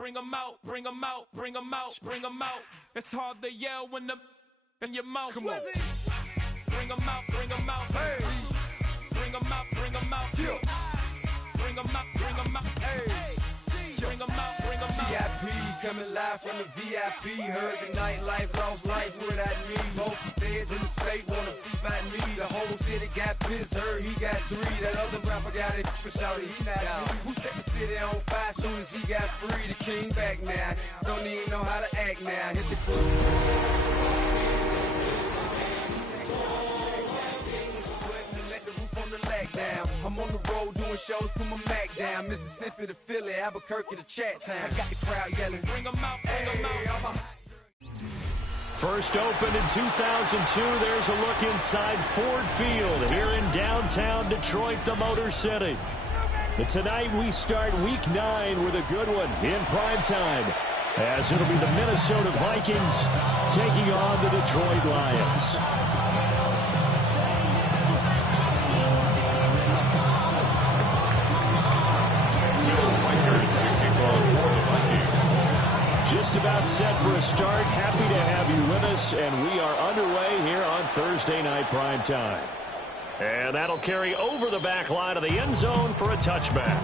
bring them out, bring them out, bring them out, bring them out. It's hard to yell when the in your mouth. Come on. Bring them out, bring them out. Hey. Bring them out, bring them out. Yeah. Bring them out, bring them out. Hey. Bring them out, bring them out. VIP coming live from the VIP. Heard the nightlife, lost life without me. Most feds in the state wanna see by me. The whole city got pissed, heard he got 3. That other rapper got it, for shouted he not me. Who set the city on fire soon as he got free? The king back now, don't even know how to act now. Hit the club. Down. I'm on the road doing shows, put my Mac down. Mississippi to Philly, Albuquerque to Chat Town. I got the crowd yelling, bring them out, bring them out. First opened in 2002, there's a look inside Ford Field here in downtown Detroit, the Motor City. But tonight we start week 9 with a good one in prime time, as it'll be the Minnesota Vikings taking on the Detroit Lions. Just about set for a start. Happy to have you with us, and we are underway here on Thursday Night Prime Time. And that'll carry over the back line of the end zone for a touchback.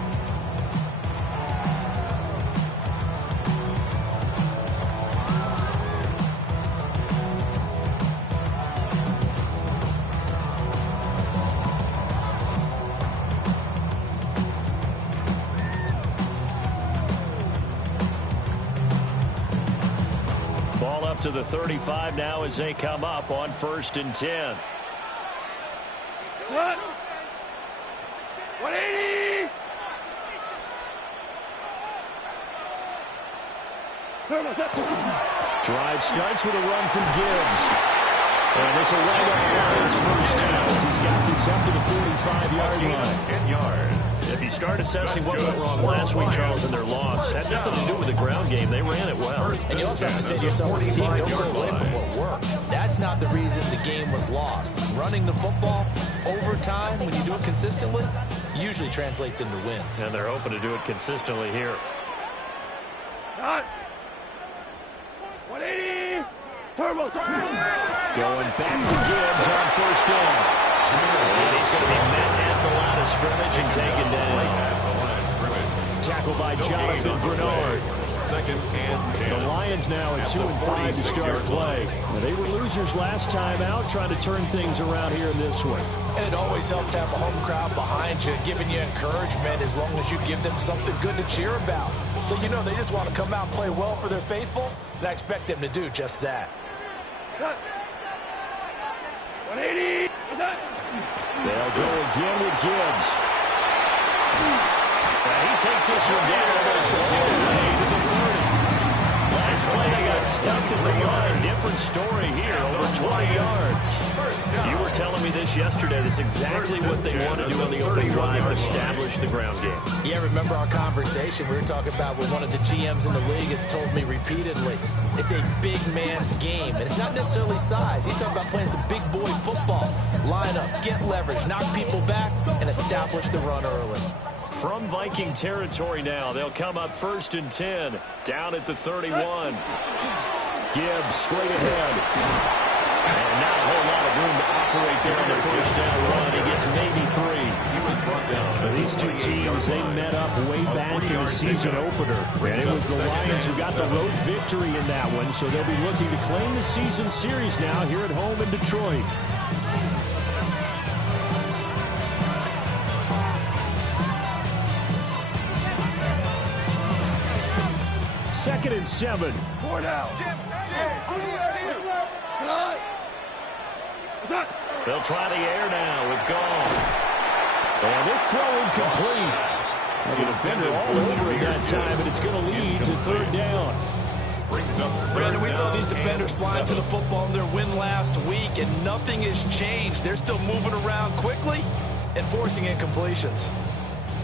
To the 35 now as they come up on 1st and 10. What? 180! Drive starts with a run from Gibbs. And it's a right on the Lions first down as he's got this up to the 45-yard line. 10 yards. If you start assessing what went wrong last week, Charles, in their loss, had nothing to do with the ground game. They ran it well. And you also have to say to yourself as a team, don't go away from what worked. That's not the reason the game was lost. Running the football over time, when you do it consistently, usually translates into wins. And they're hoping to do it consistently here. 180! Turbo! Going back to Gibbs on 1st down. And he's going to be met at the line of scrimmage and taken down. Tackled by Jonathan Bernard. 2nd and 10. The Lions now at 2-5 to start play. Now, they were losers last time out, trying to turn things around here in this one. And it always helps to have a home crowd behind you, giving you encouragement as long as you give them something good to cheer about. So you know they just want to come out and play well for their faithful, and I expect them to do just that. 180! They'll go again with Gibbs. And he takes this one down almost all the way to the 30. Last play, they got stuffed at the line. Different story here, over 20 yards. You were telling me this yesterday. This is exactly what they want to do on the opening drive, establish the ground game. Yeah, remember our conversation? We were talking about what one of the GMs in the league has told me repeatedly. It's a big man's game, and it's not necessarily size. He's talking about playing some big boy football. Line up, get leverage, knock people back, and establish the run early. From Viking territory now, they'll come up 1st and 10, down at the 31. Gibbs straight ahead. And not a whole lot of room to operate there on the 1st down run. He gets maybe 3. He was brought down. But these two teams, they met up way back in the season opener. And it was the Lions who got the road victory in that one, so they'll be looking to claim the season series now here at home in Detroit. Second and 7. 4 down. They'll try the air now with Goff. And this throw incomplete. The defender all over it that time, and it's going to lead to 3rd down. Brandon, we saw these defenders flying to the football in their win last week, and nothing has changed. They're still moving around quickly and forcing incompletions.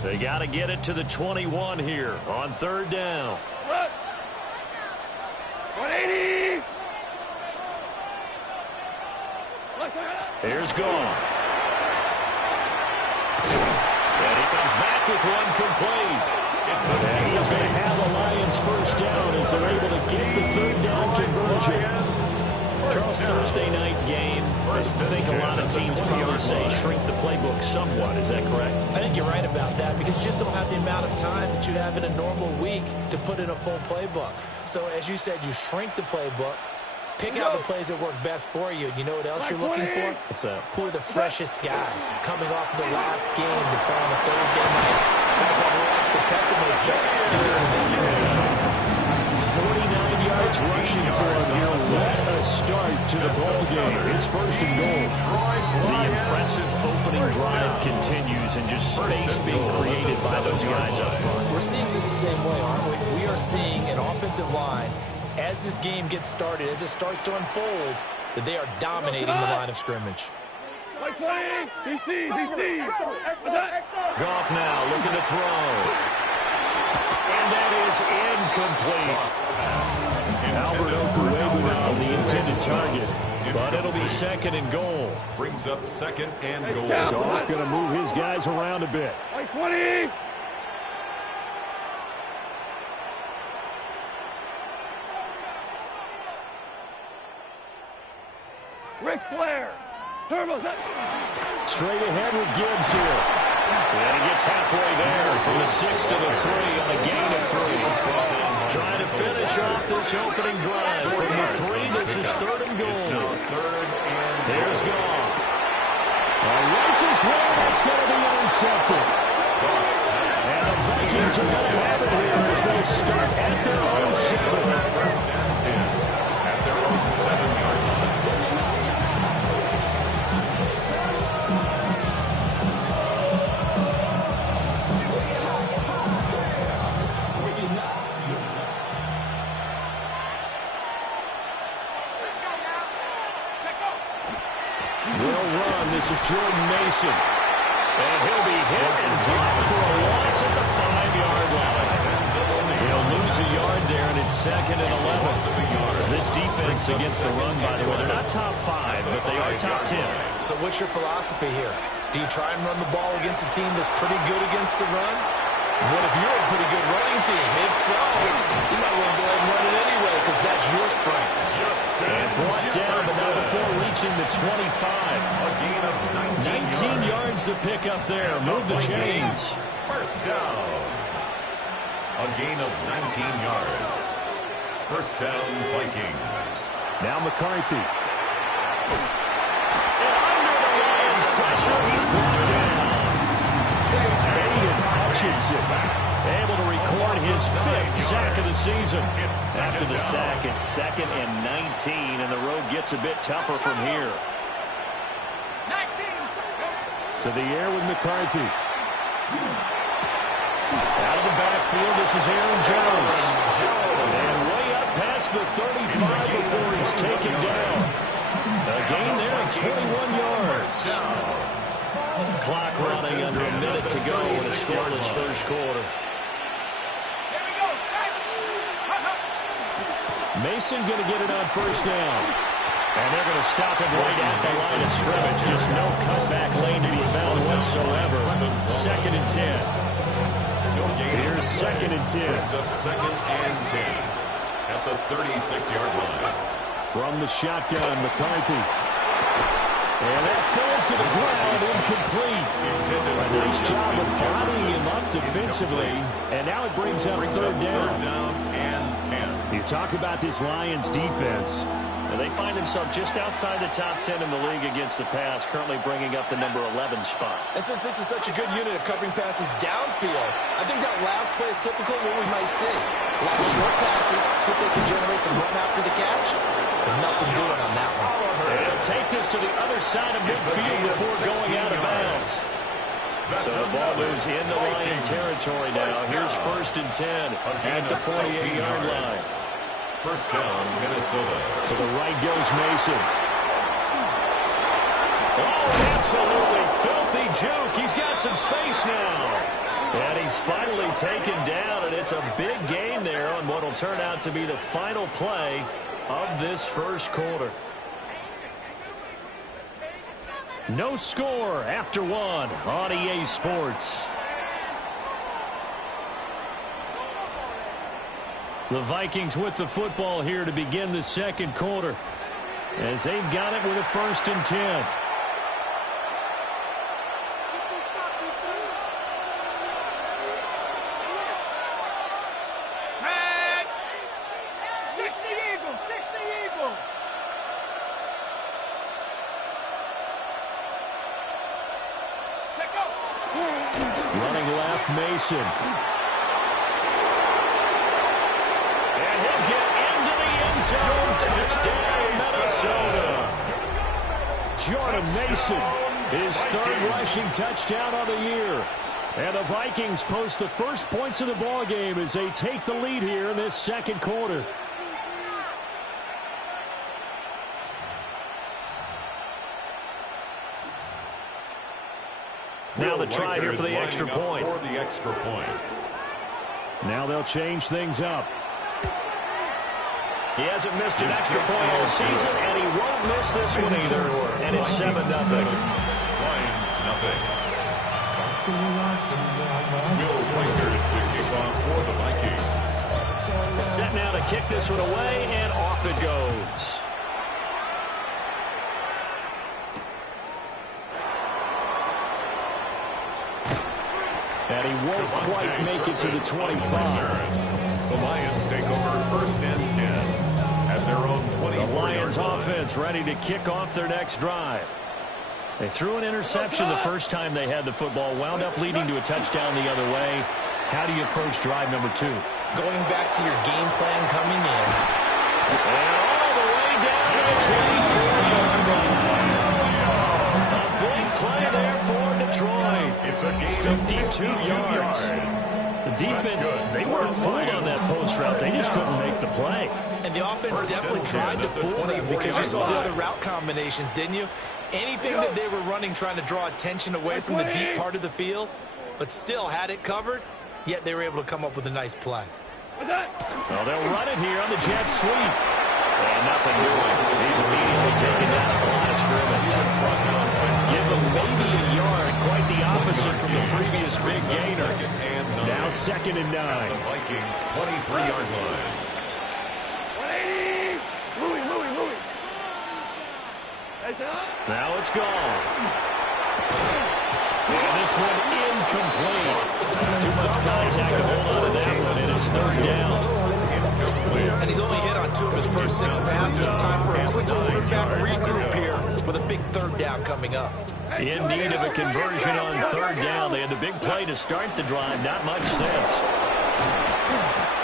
They got to get it to the 21 here on 3rd down. 180! Here's Goff. And he comes back with one complete. And he's going to have a Lions first down as they're able to get the third down conversion. Charles, Thursday night game, I think a lot of teams probably say shrink the playbook somewhat. Is that correct? I think you're right about that because you just don't have the amount of time that you have in a normal week to put in a full playbook. So as you said, you shrink the playbook, pick out the plays that work best for you. You know what else you're looking for? What's that? Who are the freshest guys coming off of the last game to play on a Thursday night? Guys have a little extra pep in their step. 49 yards rushing for him here. What a start to the ball game. It's first and goal. The impressive opening drive continues and just space being created by those guys up front. We're seeing this the same way, aren't we? We are seeing an offensive line, as this game gets started, as it starts to unfold, that they are dominating the line of scrimmage. Like 20. He sees. Goff now looking to throw. And that is incomplete. Albert Okuewu now the intended target, but it'll be second and goal. Brings up second and goal. Goff going to move his guys around a bit. Like 20. Ric Flair. Turbo. Straight ahead with Gibbs here. And he gets halfway there from the 6 to the 3 on a gain of 3. Trying to finish off this opening drive. From the 3, this is third and goal. There's Goff. Rifles one, that's going to be intercepted. And the Vikings are going to have it here as they start at their own 7. First down 10 at their own 7-yard line. This is Jordan Mason. And he'll be hit and dropped for a loss at the 5-yard line. He'll lose a yard there, and it's second and 11. This defense against the run, by the way, they're not top 5, but they are top 10. So what's your philosophy here? Do you try and run the ball against a team that's pretty good against the run? What if you're a pretty good running team? If so, you might want to go ahead and run it anyway because that's your strength. And brought down, but not before reaching the 25. 19 yards to pick up there. Move the chains. First down. A gain of 19 yards. First down, Vikings. Now McCarthy. And under the Lions' pressure, he's brought down. Aiden Hutchinson able to record his 5th sack of the season. After the sack, it's second and 19, and the road gets a bit tougher from here. To the air with McCarthy. Out of the backfield, this is Aaron Jones. And way up past the 35 before he's taken down. A gain there of 21 yards. Clock running under a minute to go in a scoreless first quarter. Mason going to get it on first down. And they're going to stop him right at the line of scrimmage. Just no cutback lane to be found whatsoever. Second and 10. Here's second and 10. Up second and 10 at the 36-yard line. From the shotgun, McCarthy. And that falls to the ground, incomplete. A nice job of bodying him up defensively. And now it brings up third down. Third down and 10. You talk about this Lions defense. And they find themselves just outside the top 10 in the league against the pass, currently bringing up the number 11 spot. And since this is such a good unit of covering passes downfield, I think that last play is typical of what we might see. A lot of short passes, so that they can generate some run after the catch, but nothing doing on that one. And he'll take this to the other side of midfield before going out of bounds. So the ball moves into Lion territory now. Here's first and 10 at the 48-yard line. First down, Minnesota. To the right goes Mason. Oh, absolutely filthy juke. He's got some space now. And he's finally taken down, and it's a big gain there on what will turn out to be the final play of this first quarter. No score after one on EA Sports. The Vikings with the football here to begin the second quarter, as they've got it with a 1st and 10. Running left, Mason. And he'll get into the end zone. Touchdown, Minnesota. Jordan Mason, his 3rd rushing touchdown of the year. And the Vikings post the first points of the ball game as they take the lead here in this second quarter. Now the try here for the extra point. Now they'll change things up. He hasn't missed an extra point all season, and he won't miss this one either. And it's 7-0. Lions, nothing. Will Reichard to kick off for the Vikings. Set now to kick this one away, and off it goes. And he won't quite make it to the 25. The Lions take over 1st and 10 at their own 20. The Lions offense ready to kick off their next drive. They threw an interception the first time they had the football, wound up leading to a touchdown the other way. How do you approach drive number 2? Going back to your game plan coming in. And all the way down to the 24-yard line. A big play there for Detroit. It's a gain 52 yards. The defense, they weren't fooled on that post route. They just couldn't make the play. And the offense definitely tried to fool them because you saw the other route combinations, didn't you? Anything that they were running trying to draw attention away from the deep part of the field, but still had it covered, yet they were able to come up with a nice play. Well, they'll run it here on the jet sweep. And nothing doing. He's immediately taken down at the line of scrimmage. Give him maybe a yard. Quite the opposite from the previous big gainer. Now 2nd and 9. The Vikings 23-yard line. 180! Louis. Now it's gone. And this one incomplete. Too much contact to hold on to that one, and it's 3rd down. And he's only hit on 2 of his first 6 passes. Time for a quick quarterback regroup here with a big 3rd down coming up. In need of a conversion on 3rd down. They had the big play to start the drive. Not much sense.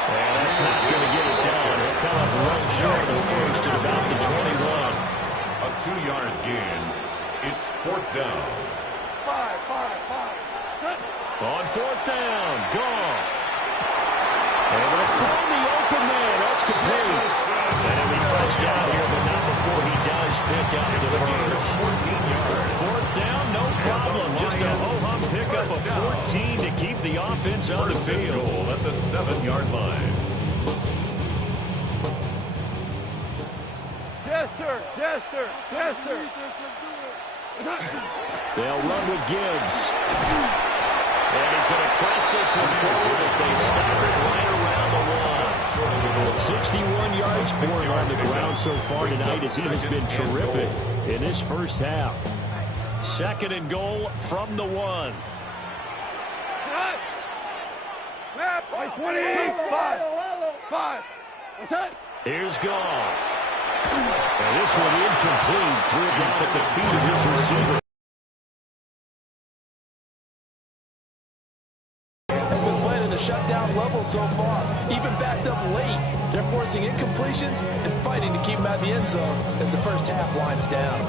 And that's not going to get it done. He'll come up well short of the first at about the 21. A 2-yard gain. It's 4th down. 5. On 4th down, Goff. And they'll find the open man. That's complete. And he touched out here, but not before he does pick up the first. 14 yards. 4th down, no problem. Just a ho-hum pickup of 14 to keep the offense on the field. Goal at the 7-yard line. Yes, sir. They'll run with Gibbs. And he's going to press this one forward as they stop it right around the 1. 61 yards for him on the ground so far tonight as he has been terrific in this first half. 2nd and goal from the 1. 25. What's that? Here's Goff. And this one incomplete. Threw it down at the feet of his receiver. They've been playing at a shutdown level so far. Even backed up late. They're forcing incompletions and fighting to keep them out of the end zone as the first half winds down.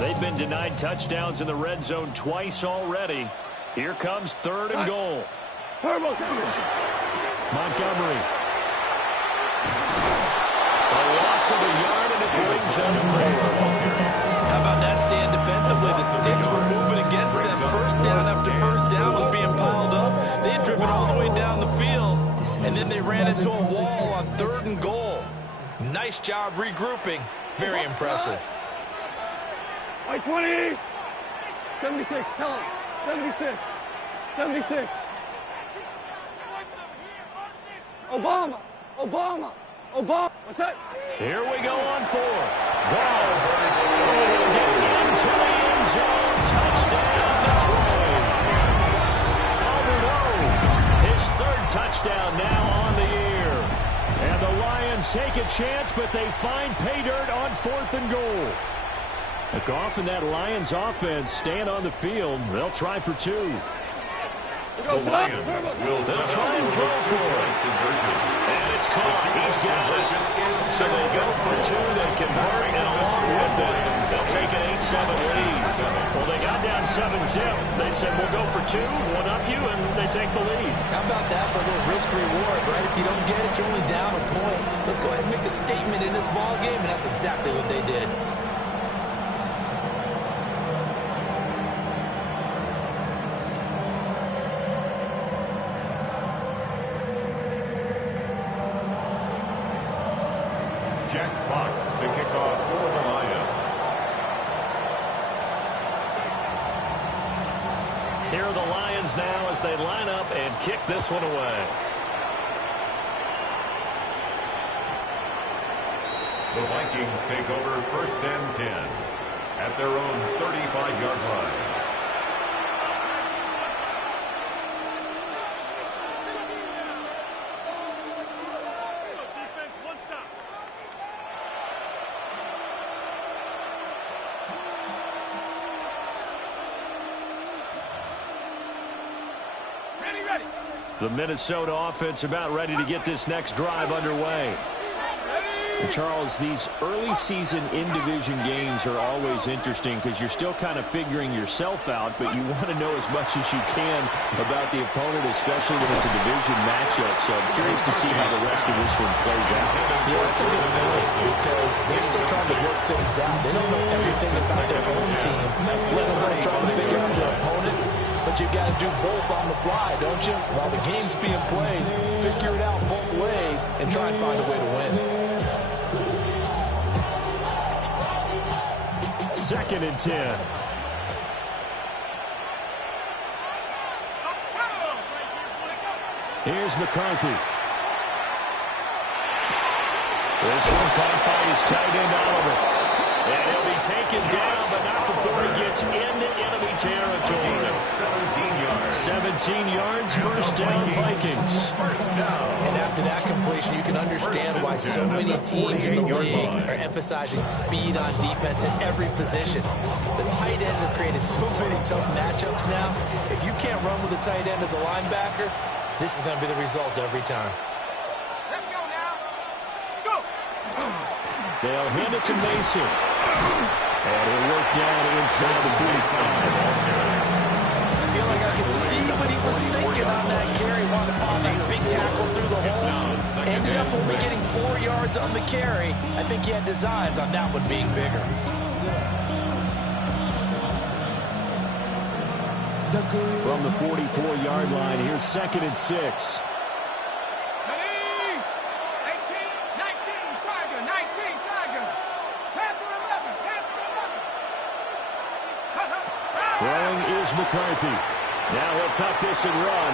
They've been denied touchdowns in the red zone twice already. Here comes 3rd and goal. Montgomery. A loss of a yard, and it brings up 4. How about that stand defensively? The sticks were moving against them. First down after first down was being piled up. They had driven all the way down the field, and then they ran into a wall on 3rd and goal. Nice job regrouping. Very impressive. 20. 76, tell him. 76. 76. Obama. Obama. Obama. What's that? Here we go on fourth. Goal. He'll get into the end zone. Touchdown, Detroit. Albert O, his third touchdown now on the year. And the Lions take a chance, but they find pay dirt on 4th and goal. The Goff and that Lions offense stand on the field. They'll try for 2. The Lions will They'll try and throw for it. And it's caught. He's got it. So they go for 2. They convert, and along with it, they'll take an 8-7 lead. Well, they got down 7-zip. They said, we'll go for 2, one up you, and they take the lead. How about that for a little risk-reward, right? If you don't get it, you're only down a point. Let's go ahead and make a statement in this ball game, and that's exactly what they did. Jack Fox to kick off for the Lions. Here are the Lions now as they line up and kick this one away. The Vikings take over 1st and 10 at their own 35-yard line. The Minnesota offense about ready to get this next drive underway. And Charles, these early season in-division games are always interesting because you're still kind of figuring yourself out, but you want to know as much as you can about the opponent, especially when it's a division matchup. So I'm curious to see how the rest of this one plays out. Yeah, that's a good point because they're still trying to work things out. They don't know everything about their own team, let alone trying to figure out their opponent. But you've got to do both on the fly, don't you? While the game's being played, figure it out both ways and try and find a way to win. 2nd and 10. Here's McCarthy. This one caught by his tight end Oliver. And he'll be taken down, but not before he gets into enemy territory. 17 yards, first down, Vikings. And after that completion, you can understand why so many teams in the league are emphasizing speed on defense in every position. The tight ends have created so many tough matchups now. If you can't run with a tight end as a linebacker, this is going to be the result every time. Let's go now. Go. They'll hand it to Mason. And he'll work down inside the 45. I feel like I could see what he was thinking on that carry. Wanted to find that big tackle through the hole. Ended up only getting 4 yards on the carry. I think he had designs on that one being bigger. From the 44-yard line, here's 2nd and 6. Throwing is McCarthy. Now he'll tuck this and run.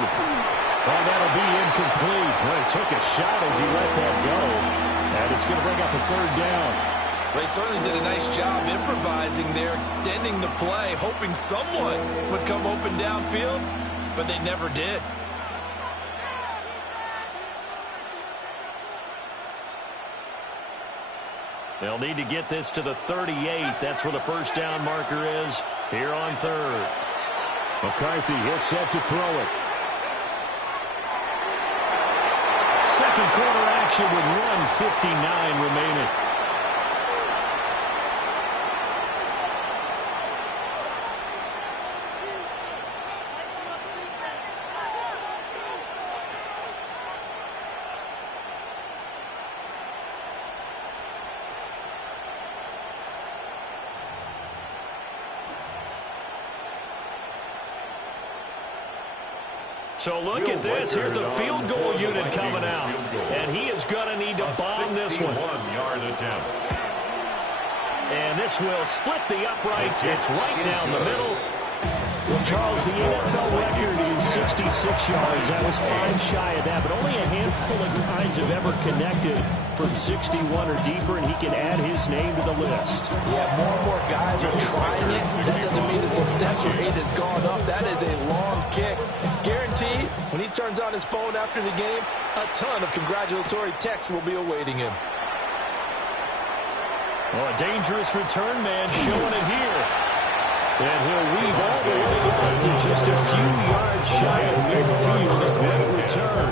Oh, that'll be incomplete. Well, he took a shot as he let that go. And it's going to bring up a 3rd down. They certainly did a nice job improvising there, extending the play, hoping someone would come open downfield, but they never did. They'll need to get this to the 38. That's where the first down marker is here on 3rd. McCarthy, he'll set to throw it. Second quarter action with 1:59 remaining. So look at this. Here's the field goal unit coming out. And he is going to need to bomb this one. 61-yard attempt. And this will split the uprights. It's right down the middle. Well, Charles, the NFL record is 66 yards. That was 5 shy of that, but only a handful of guys have ever connected from 61 or deeper, and he can add his name to the list. Yeah, more and more guys are trying it. That doesn't mean the success rate has gone up. That is a long kick. Guaranteed, when he turns on his phone after the game, a ton of congratulatory texts will be awaiting him. Well, a dangerous return man showing it here. And he'll weave all the way out to just a few yards shy of midfield. A great return.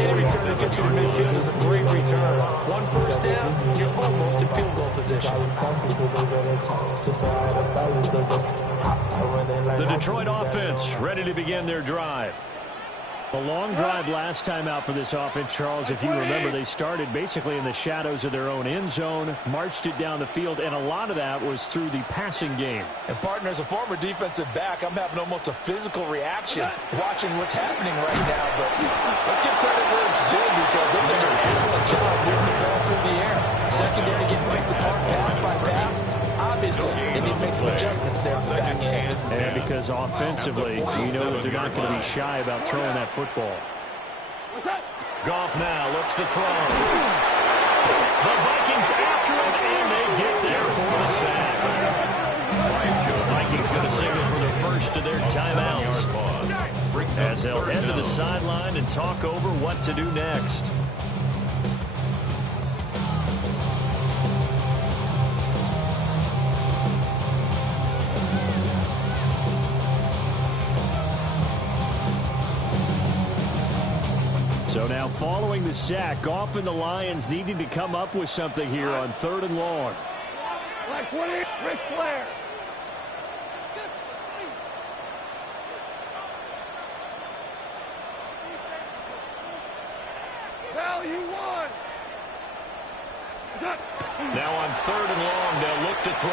Any return that gets you to midfield is a great return. One first down, you're almost in field goal position. The Detroit offense ready to begin their drive. A long drive last time out for this offense, Charles. If you remember, they started basically in the shadows of their own end zone, marched it down the field, and a lot of that was through the passing game. And, partner, as a former defensive back, I'm having almost a physical reaction watching what's happening right now. But let's give credit where it's due because they're doing an excellent job moving the ball through the air. Secondary getting picked apart pass by pass. Obviously, they need to make some adjustments there on the back end. And because offensively, you know that they're not going to be shy about throwing that football. Goff now looks to throw. The Vikings after him, and they get there for the sack. The Vikings going to signal for the first of their timeouts as they'll head to the sideline and talk over what to do next. So now following the sack, Goff and the Lions needing to come up with something here on 3rd and long. Like 20, Ric Flair. Well, you won. Now on 3rd and long, they'll look to throw.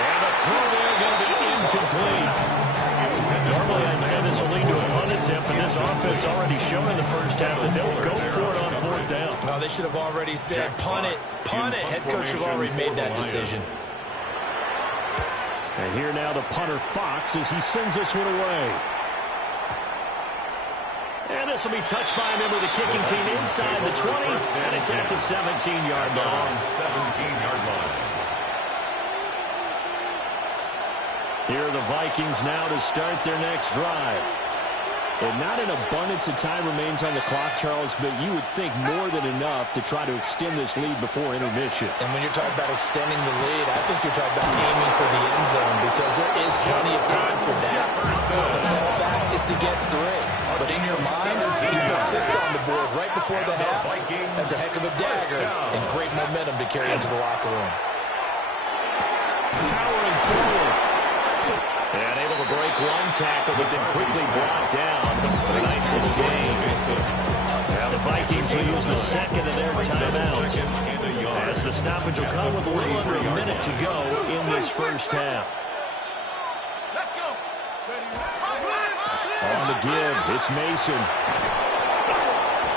And the throw there going to be incomplete. Normally, I'd say this will lead to a punt attempt, but this offense already shown in the first half that they'll go for it on 4th down. Oh, they should have already said, punt it, punt it. Head coach should have already made that decision. And here now the punter, Fox, as he sends this one away. And this will be touched by a member of the kicking team inside the 20, and it's at the 17-yard line. 17-yard line. Here are the Vikings now to start their next drive. And not an abundance of time remains on the clock, Charles, but you would think more than enough to try to extend this lead before intermission. And when you're talking about extending the lead, I think you're talking about aiming for the end zone because there is plenty of time for that. The fallback is to get 3. But in your mind, you put 6 on the board right before the half. That's a heck of a dagger and great momentum to carry into the locker room. Powering forward. And able to break one tackle, but then quickly brought down. A nice little gain. Now the Vikings will use the second of their timeouts, as the stoppage will come with a little under a minute to go in this first half. Let's go. On the give, it's Mason.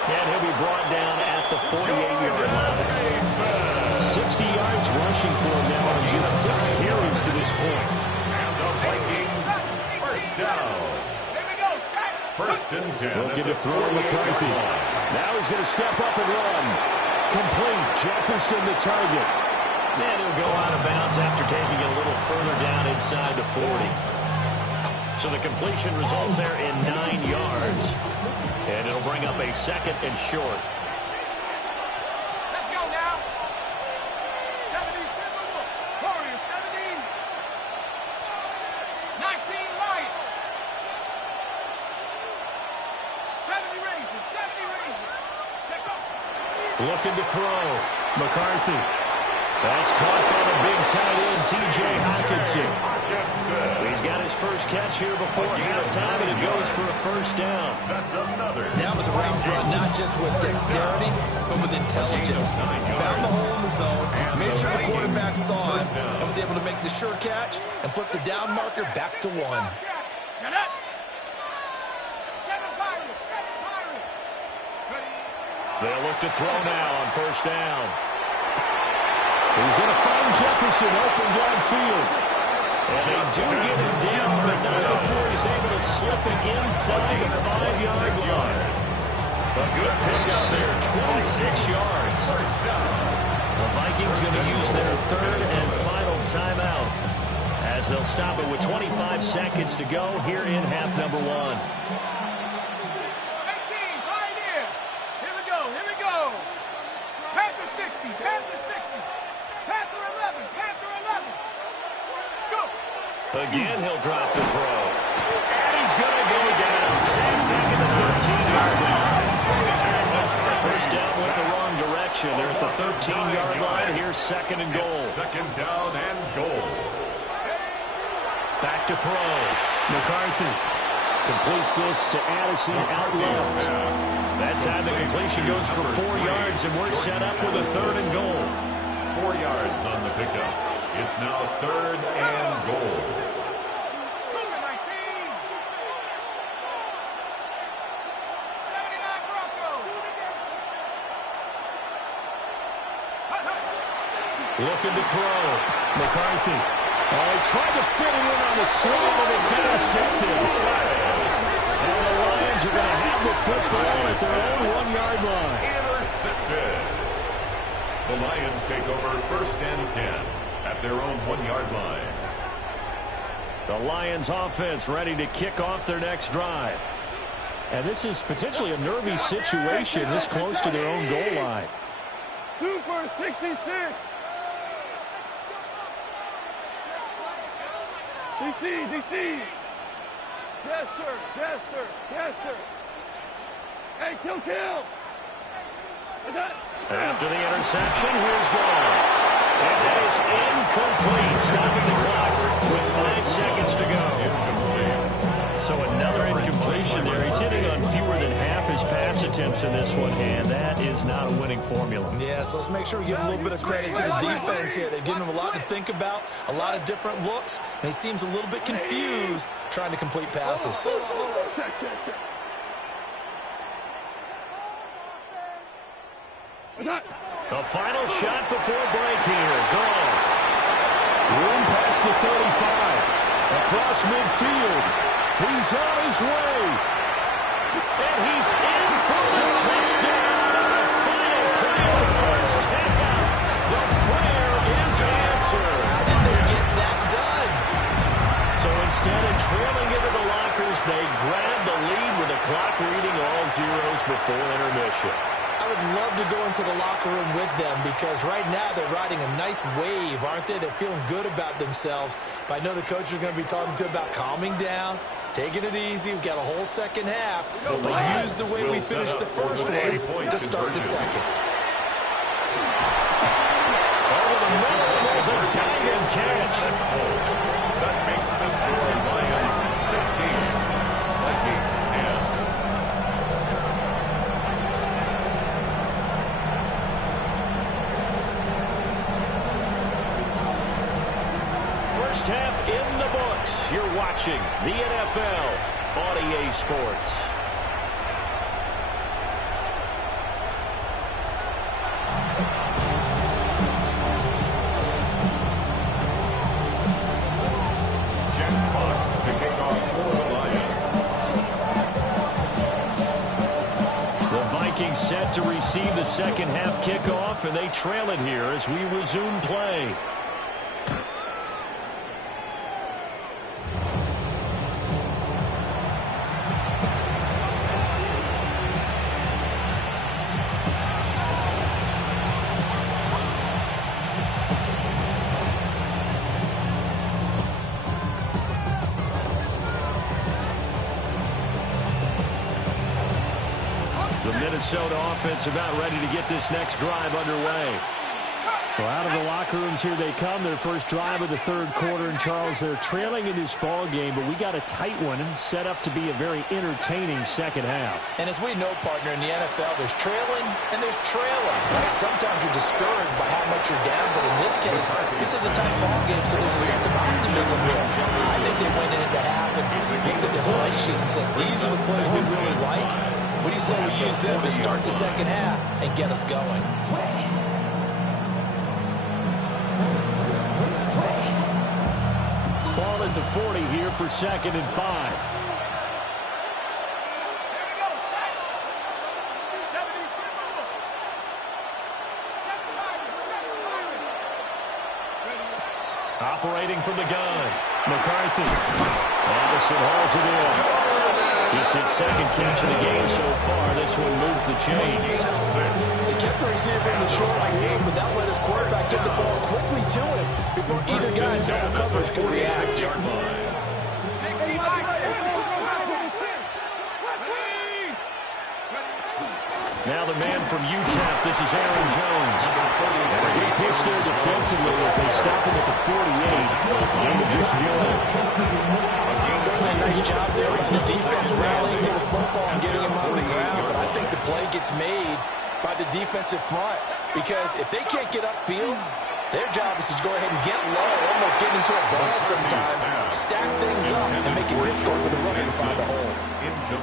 And he'll be brought down at the 48-yard line. 60 yards rushing for him now on just 6 carries to this point. Vikings, first down. Here we go, set. 1st and 10. Looking to throw McCarthy. Now he's going to step up and run. Complete. Jefferson the target. And he'll go out of bounds after taking it a little further down inside the 40. So the completion results there in 9 yards. And it'll bring up a 2nd and short. Let's go now. 17, Warriors, 17. 19 Lions. 70 Rangers, 70 Rangers. Check up. Looking to throw. McCarthy. That's caught by the big tight end, T.J. Hockenson. He's got his first catch here before halftime, and it goes for a first down. That's another. That was a route run, not just with dexterity, but with intelligence. Found the hole in the zone, made sure the quarterback saw it, and was able to make the sure catch and flip the down marker back to 1. Shut up. 7 Pirates, 7 Pirates. They'll look to throw now on first down. He's going to find Jefferson open downfield. And they do get him down, but not before he's able to slip it inside the 5-yard line. A good pickup there, 26 yards. The Vikings going to use their third and final timeout as they'll stop it with 25 seconds to go here in half number 1. Hey, team, right here. Here we go, here we go. Panther 60, Panther 60. Panther 11, Panther 11. Go. Again, he'll drop the throw. And he's going to go down. Saves back at the 13-yard line. First down went the wrong direction. They're at the 13-yard line. Here's second and goal. Second down and goal. Back to throw. McCarthy completes this to Addison out left. That time the completion goes for 4 yards, and we're set up with a third and goal. 4 yards on the pickup. It's now third and goal. Looking to throw. McCarthy. Oh, he tried to fit it in on the slant, and it's intercepted. And the Lions are going to have the football at their own 1-yard line. Intercepted. The Lions take over first and 10 at their own 1-yard line. The Lions offense ready to kick off their next drive. And this is potentially a nervy situation this close to their own goal line. Super 66. DC. Yes, sir. Hey, kill. After the interception, here's Goff. And that is incomplete, stopping the clock with 5 seconds to go. So another incompletion there. He's hitting on fewer than half his pass attempts in this one, and that is not a winning formula. Yeah, so let's make sure we give a little bit of credit to the defense here. They've given him a lot to think about, a lot of different looks, and he seems a little bit confused trying to complete passes. Check. The final shot before break here. Goff. Room past the 35. Across midfield. He's on his way. And he's in for the touchdown. The final play of the first half. The prayer is answered. How did they get that done? So instead of trailing into the lockers, they grab the lead with the clock reading all zeros before intermission. I would love to go into the locker room with them because right now they're riding a nice wave, aren't they? They're feeling good about themselves. But I know the coach is going to be talking to them about calming down, taking it easy. We've got a whole second half. But use the way we finished the first one to start the second. Over the middle, there's a diving catch. That makes the score Lions 16, Vikings 10. First half in the books. You're watching the NFL on EA Sports. Jack Fox to kick off for the Lions. The Vikings set to receive the second half kickoff, and they trail it here as we resume play. Minnesota offense about ready to get this next drive underway. Well, out of the locker rooms here they come. Their first drive of the third quarter. And, Charles, they're trailing in this ball game, but we got a tight one and set up to be a very entertaining second half. And as we know, partner, in the NFL, there's trailing and there's trailing. Right? Sometimes you're discouraged by how much you're down, but in this case, this is a tight ball game, so there's a sense of optimism here. I think they went into half and looked at the play sheet and said, these are the plays we really like. What do you say we use them to start the second half and get us going? ball at the 40 here for 2nd and 5. Operating from the gun. McCarthy. Addison hauls it in. Just his 2nd catch of the game so far. This one moves the chains. They kept the receiver in the short field, but that let his quarterback get the ball quickly to him before either guy in double coverage could react. Now the man from UTEP, this is Aaron Jones. And a good push there defensively as they stop him at the 48. And just one. Certainly a nice job there with the defense rallying to the football and getting him on the ground. But I think the play gets made by the defensive front because if they can't get upfield, their job is to go ahead and get low, almost get into a ball sometimes, stack things up, and make it difficult for the runner to find a hole.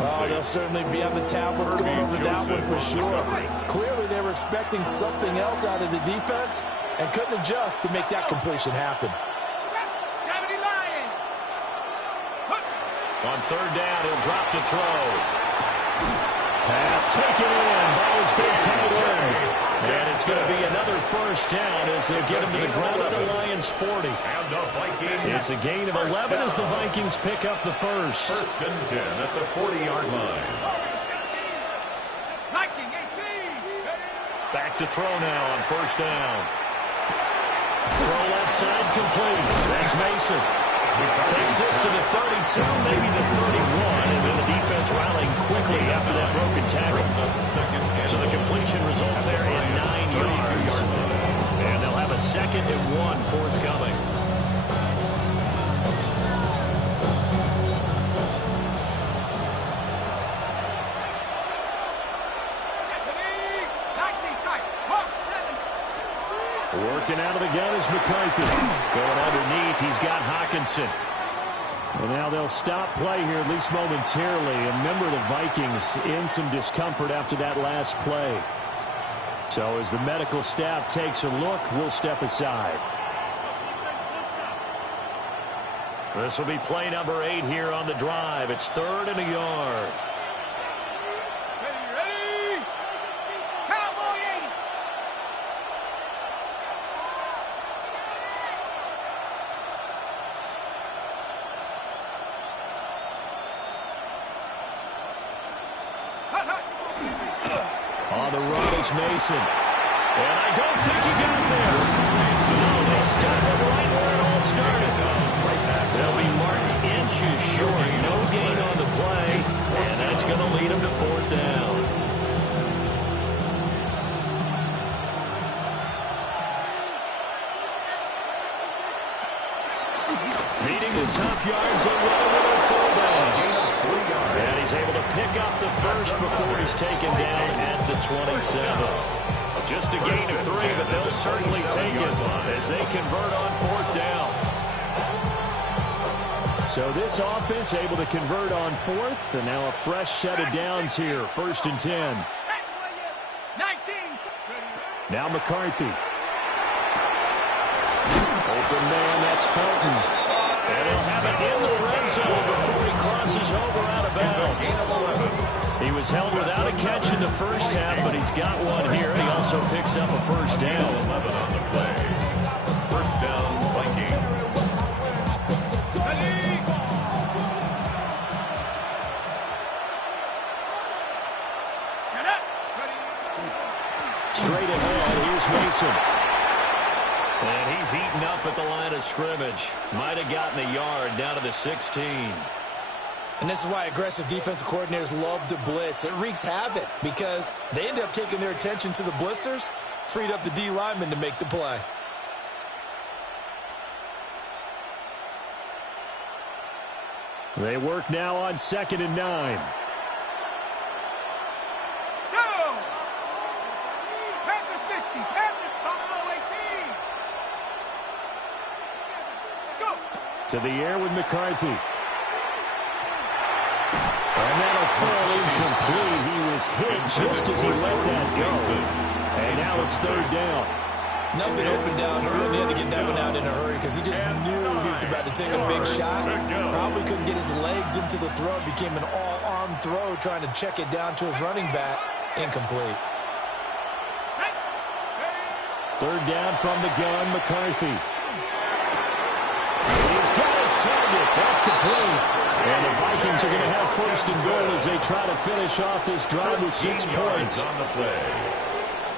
Oh, they'll certainly be on the tablets going over that one for sure. Clearly, they were expecting something else out of the defense and couldn't adjust to make that completion happen. On 3rd down, he'll drop to throw. Pass taken in by his big tight end. And it's going to be another 1st down as they get him to the ground at the Lions' 40. It's a gain of 11 as the Vikings pick up the 1st. 1st and 10 at the 40-yard line. Back to throw now on 1st down. Throw left side complete. That's Mason. Takes this to the 32, maybe the 31, and then the defense rallying quickly after that broken tackle. So the completion results there in 9 yards. And they'll have a 2nd and 1 forthcoming. Working out of the gun is McCarthy. Going underneath, he's got Hawkinson. And now they'll stop play here, at least momentarily. A member of the Vikings in some discomfort after that last play. So as the medical staff takes a look, we'll step aside. This will be play number 8 here on the drive. It's 3rd and a yard. On the run is Mason. And I don't think he got there. No, they stopped him right where it all started. They'll be marked inches short. No gain on the play. And that's going to lead them to 4th down. Meeting the tough yards and running with a fullback. And he's able to pick up the 1st before he's taken down at the 27. Just a gain of 3, but they'll certainly take it as they convert on 4th down. So this offense able to convert on 4th, and now a fresh set of downs here, 1st and 10. Now McCarthy. Open man, that's Felton. And he'll have it in the red zone before he crosses over out of bounds. He was held without a catch in the 1st half, but he's got one here. He also picks up a 1st down. 11 on the play. 1st down, Viking. Straight ahead, here's Mason. And he's eaten up at the line of scrimmage. Might have gotten a yard down to the 16. And this is why aggressive defensive coordinators love to blitz. It wreaks havoc because they end up taking their attention to the blitzers, freed up the D lineman to make the play. They work now on 2nd and 9. To the air with McCarthy. And that'll fall incomplete. He was hit just as he let that go. And now it's 3rd down. Nothing open downfield, and he had to get that one out in a hurry because he just knew he was about to take a big shot. Probably couldn't get his legs into the throw. It became an all-arm throw trying to check it down to his running back. Incomplete. Third down from the gun, McCarthy. He's got his target. That's complete. And the Vikings are going to have first and goal as they try to finish off this drive with 6 points. On the play.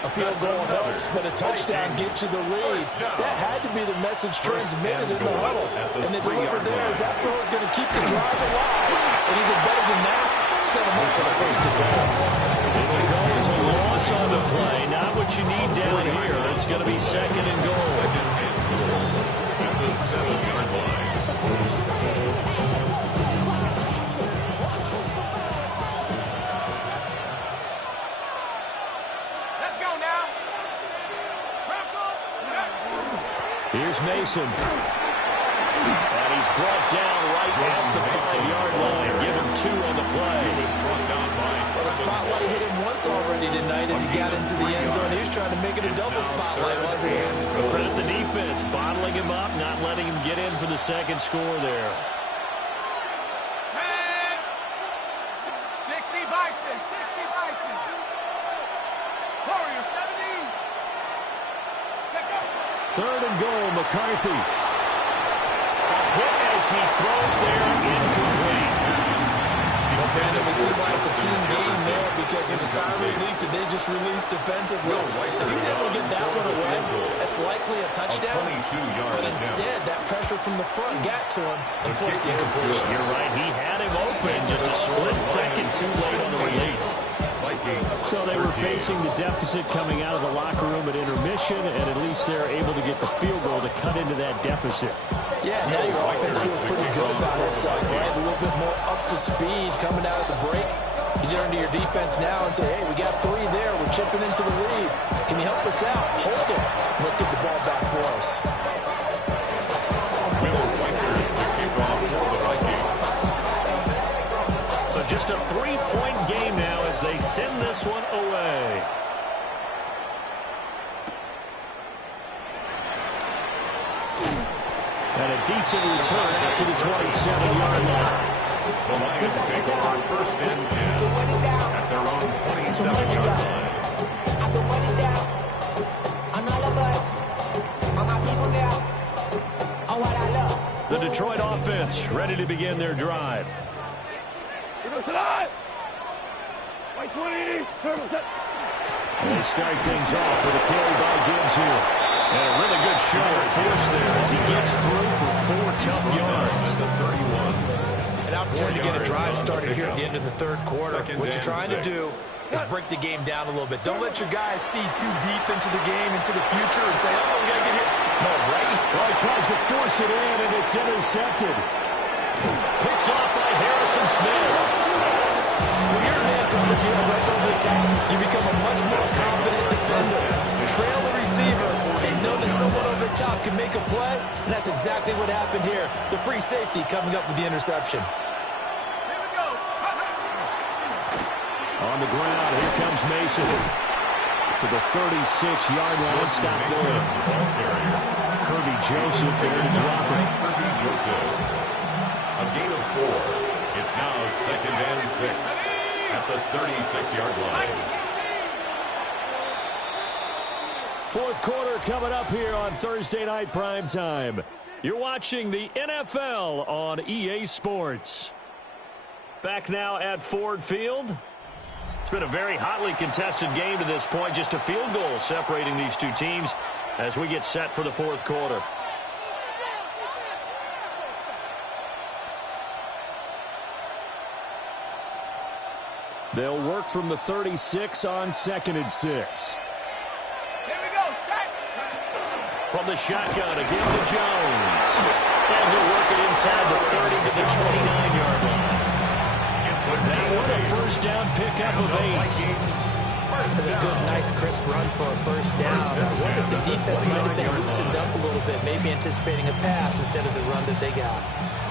A field goal helps, but a touchdown gets you the lead. That had to be the message transmitted in the huddle. And they delivered there as that throw is going to keep the drive alive. And even better than that, set them up for the first and goal. It'll go as a loss on the play. Not what you need down here. It's going to be second and goal. At the 7-yard line. Here's Mason. And he's brought down right at the 5-yard line. Give him 2 on the play. Well, the spotlight hit him once already tonight as he got into the end zone. He was trying to make it a double spotlight, wasn't he? Credit the defense, bottling him up, not letting him get in for the second score there. 60 Bison, 60 Bison. Warrior 70. Check out. Third and goal, McCarthy. A hit as he throws there, incomplete. Brandon, we see why it's a team game there because there's a sign of relief that they just released defensively. If he's able to get that one away, that's likely a touchdown. But instead, that pressure from the front got to him and forced the incompletion. You're right. He had him open just a split second too late on the release. So they were facing the deficit coming out of the locker room at intermission, and at least they're able to get the field goal to cut into that deficit. Yeah, now your offense feels pretty good about itself, right? A little bit more up to speed coming out of the break. You turn to your defense now and say, hey, we got 3 there. We're chipping into the lead. Can you help us out? Hold them. Let's get the ball back for us. So just a 3-point game now as they send this one away. And a decent return out to the 27-yard line. The Lions take over first and 10 at their own 27-yard line. The Detroit offense ready to begin their drive. They start things off with a carry by Gibbs here. And a really good show of force there as he gets through for 4 tough yards. An opportunity to get a drive started here at the end of the third quarter. What you're trying to do is break the game down a little bit. Don't let your guys see too deep into the game, into the future, and say, oh, we got to get here. No, right? Well, he tries to force it in, and it's intercepted. Picked off by Harrison Smith. When you're in man coverage, you have right over the top. You become a much more confident defender. Trail the receiver and know that someone over the top can make a play, and that's exactly what happened here. The free safety coming up with the interception. On the ground, here comes Mason to the 36-yard line. Stop there. Kirby Joseph there to drop it. Kirby Joseph. A gain of 4. It's now second and 6 at the 36-yard line. Fourth quarter coming up here on Thursday Night Primetime. You're watching the NFL on EA Sports. Back now at Ford Field. It's been a very hotly contested game to this point. Just a field goal separating these two teams as we get set for the fourth quarter. They'll work from the 36 on second and 6. From the shotgun again to Jones. And he'll work it inside the 30 to the 29-yard line. That one a first down pickup of 8. That's a good, nice, crisp run for a first down. I wonder if the defense might have been loosened up a little bit, maybe anticipating a pass instead of the run that they got.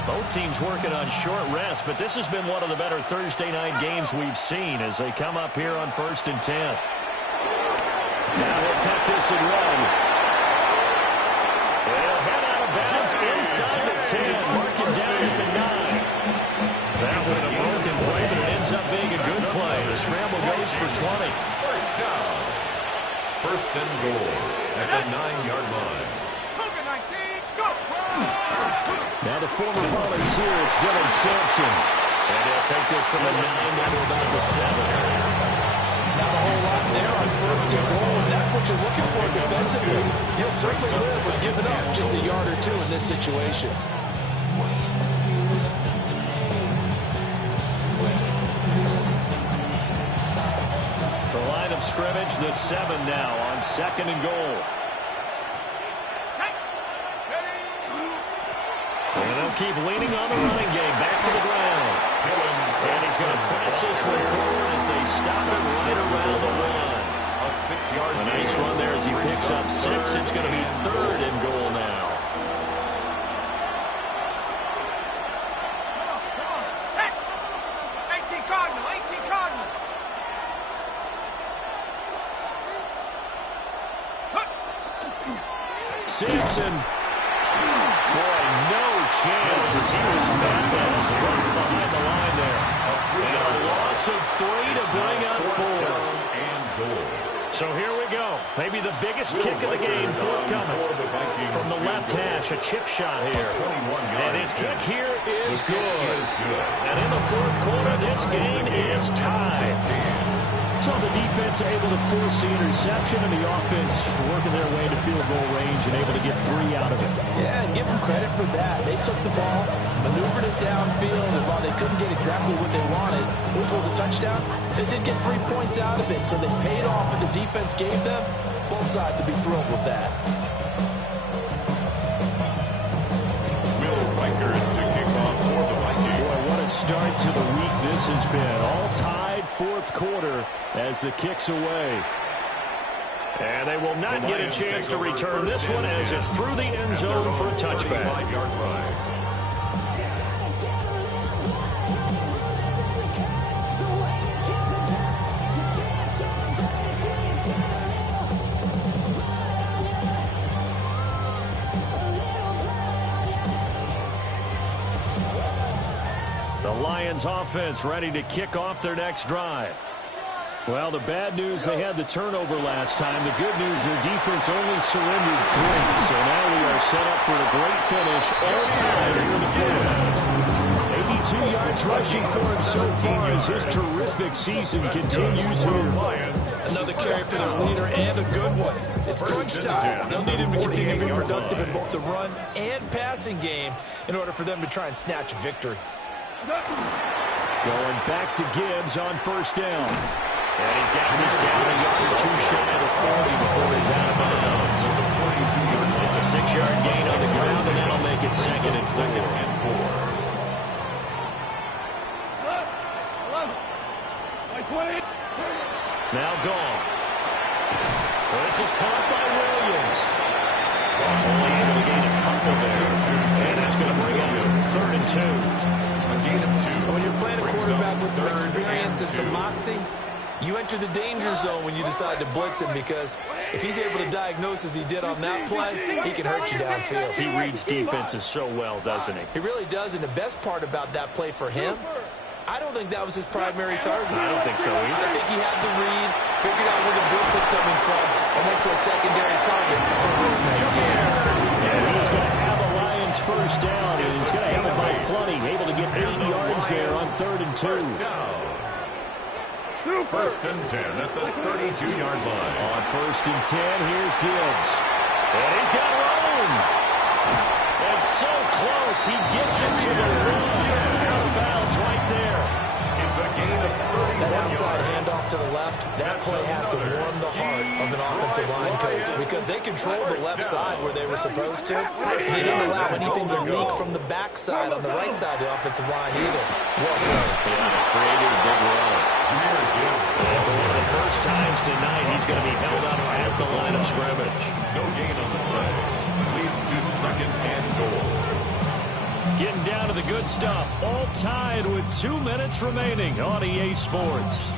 Both teams working on short rest, but this has been one of the better Thursday night games we've seen as they come up here on first and 10. Now he'll tuck this and run. inside the 10, marking down at the 9. That was a broken play, but it ends up being a good play. The scramble goes for 20. First down. First and goal at the 9-yard line. Cougar 19, go! Now the former volunteer, it's Dylan Sampson. And he'll take this from the 9 down to about the 7. Not a whole lot there on first and goal, and that's what you're looking for defensively. You'll certainly live with giving up just a yard or two in this situation. The line of scrimmage, the 7 now on second and goal. And they'll keep leaning on the running game. Back to the ground. And he's going to press this one forward as they stop him right around the 1. A 6-yard A nice run there as he picks up 6. It's going to be third and goal now. Come on, set! 18 Cardinal, 18 Cardinal! Simpson. Boy, no chance as he was met and dropped behind the line there. And a loss of 3 to bring up 4. and goal. So here we go. Maybe the biggest kick of the game forthcoming. From the left hash, a chip shot here. And his kick here is good. And in the fourth quarter, this game is tied. So the defense able to force the interception, and the offense working their way to field goal range and able to get 3 out of it. Yeah, and give them credit for that. They took the ball, maneuvered it downfield, and while they couldn't get exactly what they wanted, which was a touchdown, they did get 3 points out of it, so they paid off what the defense gave them. Both sides to be thrilled with that. Will Riker to kick off for the Vikings. Boy, what a start to the week this has been. All tied fourth quarter as the kick's away. And they will not get a chance to return this one as it's through the end zone for a touchback. 5-yard line. The Lions offense ready to kick off their next drive. Well, the bad news, they had the turnover last time. The good news, their defense only surrendered 3. So now we are set up for a great finish, all tied here in the fourth. 82 yards rushing for him so far as his terrific season continues here. Another carry for their leader and a good one. It's crunch time. They'll need him to continue to be productive in both the run and passing game in order for them to try and snatch a victory. Going back to Gibbs on first down. And he's got this down a yard or 2 shy of the 40 before he's out of bounds. It's a 6-yard gain on the ground, and that'll make it second and 4. Now gone. Well, this is caught by Williams. Only able to gain a couple there. And that's going to bring up third and 2. A gain of 2. When you're playing a quarterback with some experience and some moxie, you enter the danger zone when you decide to blitz him, because if he's able to diagnose as he did on that play, he can hurt you downfield. He reads defenses so well, doesn't he? He really does, and the best part about that play for him, I don't think that was his primary target. I don't think so either. I think he had the read, figured out where the blitz was coming from, and went to a secondary target for a really nice game. And he's going to have the Lions first down, and he's going to have it by plenty. Able to get 8 yards there on third and 2. First and 10 at the 32-yard line. On first and 10, here's Gibbs. And he's got room. And so close, he gets it to the line. Out of bounds right there. It's a gain of 31 That outside yards. handoff to the left, that play has to warm the heart of an offensive line coach, because they controlled the left side where they were supposed to. They didn't allow anything to leak from the backside on the right side of the offensive line either. Well played. Yeah, created a big run. And for one of the first times tonight, he's going to be held up at the line of scrimmage. No gain on the play. Leads to second and goal. Getting down to the good stuff. All tied with 2 minutes remaining on EA Sports.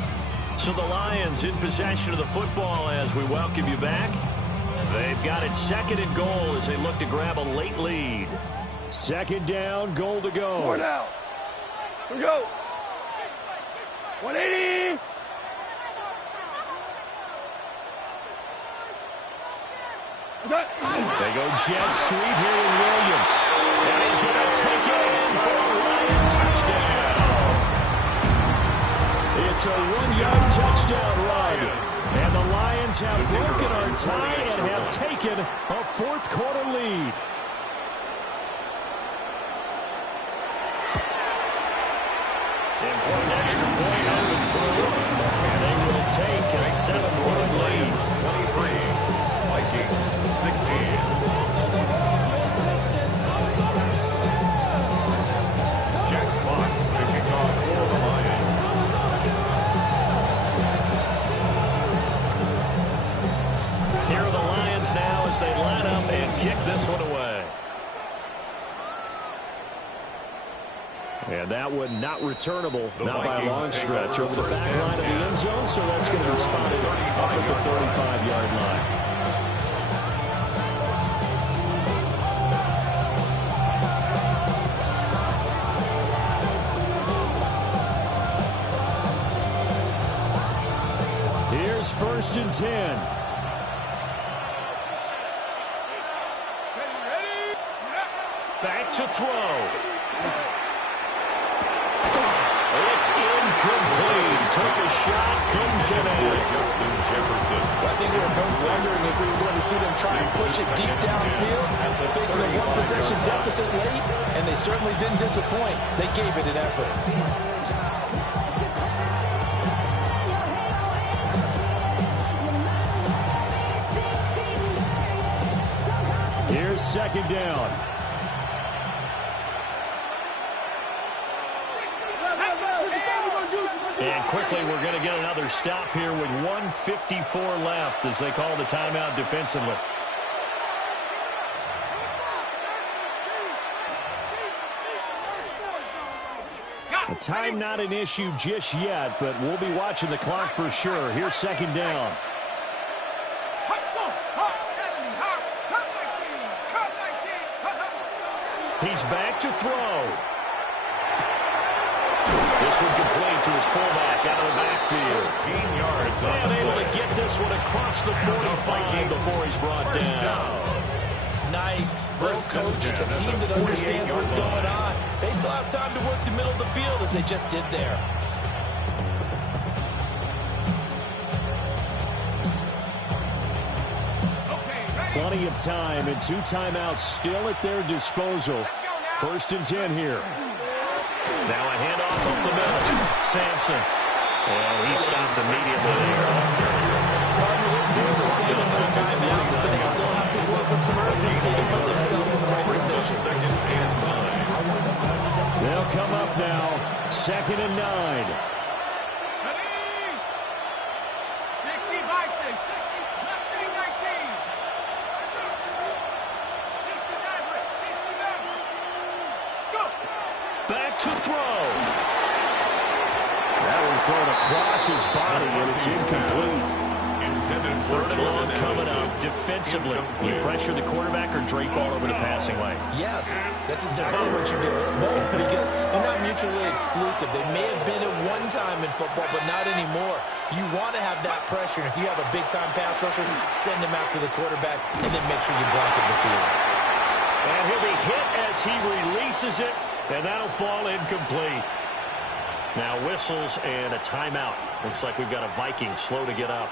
So the Lions in possession of the football as we welcome you back. They've got it second and goal as they look to grab a late lead. Second down, goal to go. 4 down. Here we go. 180. They go jet sweep here with Williams. And he's going to take it in for a Lion touchdown. It's a 1-yard touchdown run. And the Lions have broken our tie and have taken a fourth-quarter lead. Important extra point on the throw. And they will take a 7-point lead. 23. Vikings 16. Jack Fox picking off for the Lions. Here are the Lions now as they line up and kick this one away. And that one not returnable, not by a long stretch, over the back line of the end zone, so that's going to be spotted up at the 35-yard line. Here's 1st and 10. Back to throw. It's incomplete. Took a shot, couldn't get it. Justin Jefferson. I think we were both wondering if we were going to see them try and push it deep downfield, facing a one-possession deficit late, and they certainly didn't disappoint. They gave it an effort. Here's 2nd down. And quickly, we're going to get another stop here with 1:54 left as they call the timeout defensively. The time not an issue just yet, but we'll be watching the clock for sure. Here's 2nd down. He's back to throw. This one complete to his fullback out of the backfield. 15 yards. And able to get this one across the 45 before he's brought down. Nice, well-coached, a team that understands what's going on. They still have time to work the middle of the field as they just did there. Plenty of time and 2 timeouts still at their disposal. 1st and 10 here. Now a handoff up the middle. Sampson. And he stopped immediately there. Cardinals are clearly saving those timeouts, but they still have to work with some urgency to put themselves in the right position. 2nd and 9. They'll come up now. 2nd and 9. 60 by 6. 60. Left 19. 69. Go. Back to throw. That one thrown across his body, and it's incomplete. 3rd and long coming up. Defensively, you pressure the quarterback or drape all over the passing lane? Yes, that's exactly what you do. It's both because they're not mutually exclusive. They may have been at one time in football, but not anymore. You want to have that pressure. And if you have a big-time pass rusher, send him after the quarterback, and then make sure you blanket the field. And he'll be hit as he releases it, and that'll fall incomplete. Now whistles and a timeout. Looks like we've got a Viking slow to get up.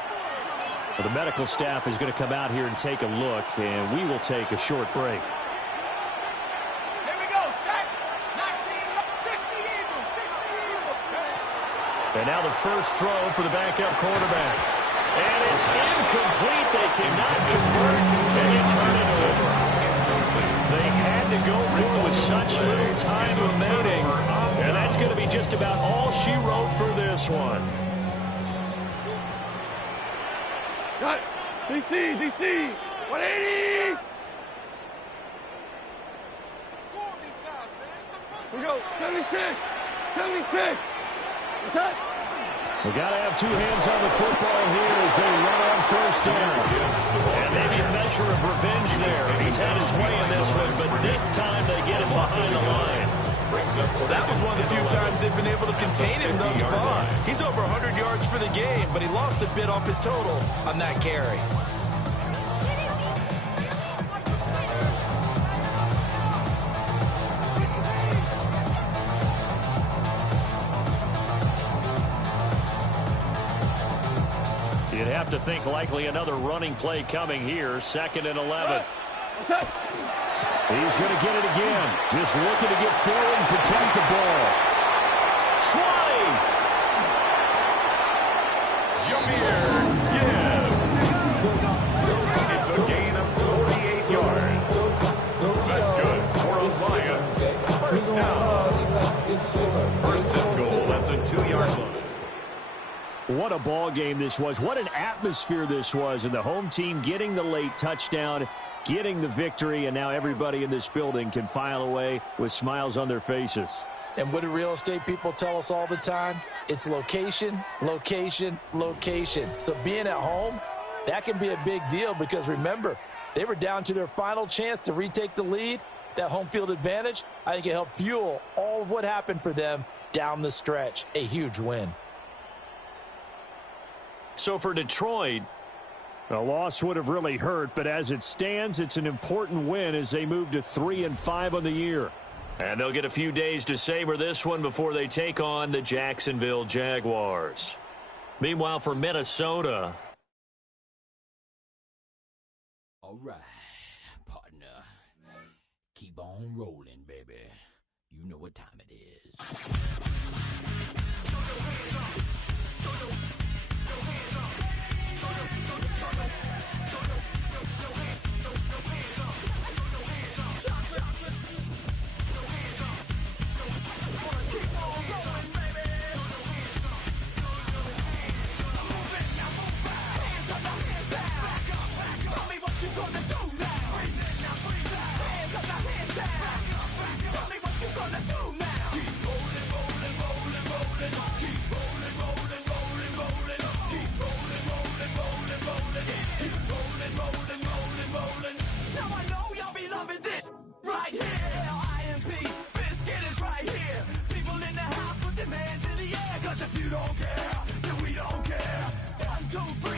Well, the medical staff is going to come out here and take a look, and we will take a short break. Here we go. Set. 19. 60 Eagles. 60 Eagles. And now the first throw for the backup quarterback. And it's incomplete. They cannot convert, and they turn it over. They had to go through with such little time remaining, and that's going to be just about all she wrote for this one. Got DC, 180. Score these guys, man. Here we go. 76. What's that? We got to have two hands on the football here as they run on first down. And maybe a measure of revenge there. He's had his way in this one, but this time they get him behind the line. That was one of the few times they've been able to contain him thus far. He's over 100 yards for the game, but he lost a bit off his total on that carry. You'd have to think likely another running play coming here. 2nd and 11. He's going to get it again. Just looking to get forward and protect the ball. 20. Jameer Gibbs. It's a gain of 48 yards. That's good for a Lions. First down. First and goal at the 2-yard line. What a ball game this was. What an atmosphere this was. And the home team getting the late touchdown, getting the victory, and now everybody in this building can file away with smiles on their faces. And what do real estate people tell us all the time? It's location, location, location. So being at home, that can be a big deal because, remember, they were down to their final chance to retake the lead. That home field advantage, I think it helped fuel all of what happened for them down the stretch. A huge win. So for Detroit, a loss would have really hurt, but as it stands, it's an important win as they move to 3-5 on the year. And they'll get a few days to savor this one before they take on the Jacksonville Jaguars. Meanwhile, for Minnesota. All right, partner. Keep on rolling, baby. You know what time it is. If you don't care, then we don't care. 1, 2, 3.